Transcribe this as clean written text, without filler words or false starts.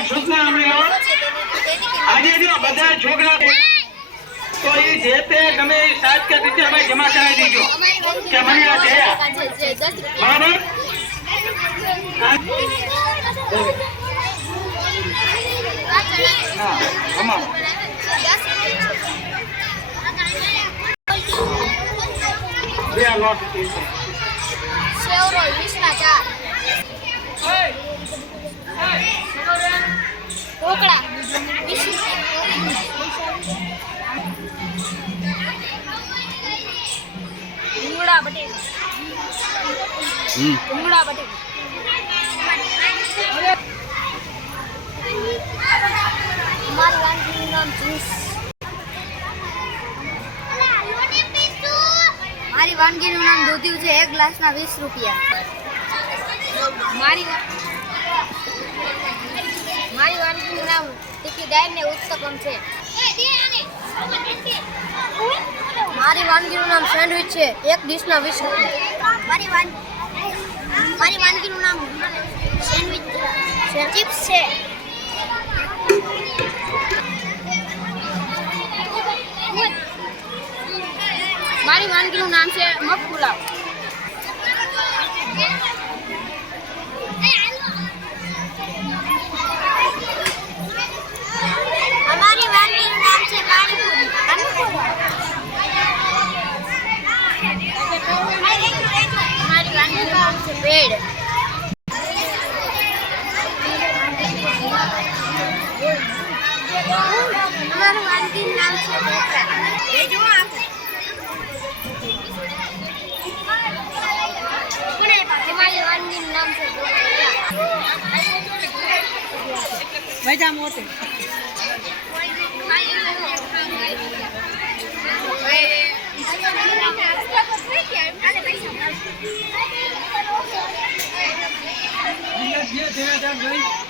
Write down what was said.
ખાસ સૂચના સાંભળી લો આજે જો બધા છોકરા તો એ જે તે ગમે એ સાત કે રીતે અમે જમા કરાવી દીજો કે મને આ થયા બરાબર હા અમારો બે લોટ સેવરો 20 ના 4 ઢોકળા 20 ભૂંગળા બટેટા ભૂંગળા બટેટા મારી વાનગીનું નામ જ્યુસ મારી વાનગીનું નામ દૂધિયું છે 1 ગ્લાસના 20 રૂપિયા મારી વાનગીનું નામ તીખી દાળ ને ઉત્તપમ છે મારી વાનગીનું નામ સેન્ડવિચ છે 1 ડીશના 20 રૂપિયા મારી વાનગીનું નામ સેન્ડવિચ છે ચિપ્સ છે મારી વાનગીનું નામ છે મગ પુલાવ અમારી વાનગીનું નામ છે પાણીપુરી મારી વાનગીનું નામ છે ભેળ અમારું વાનગીનું નામ છે ઢોકળા તમારી વાનગીનું નામ છે વૈજા મોટે જે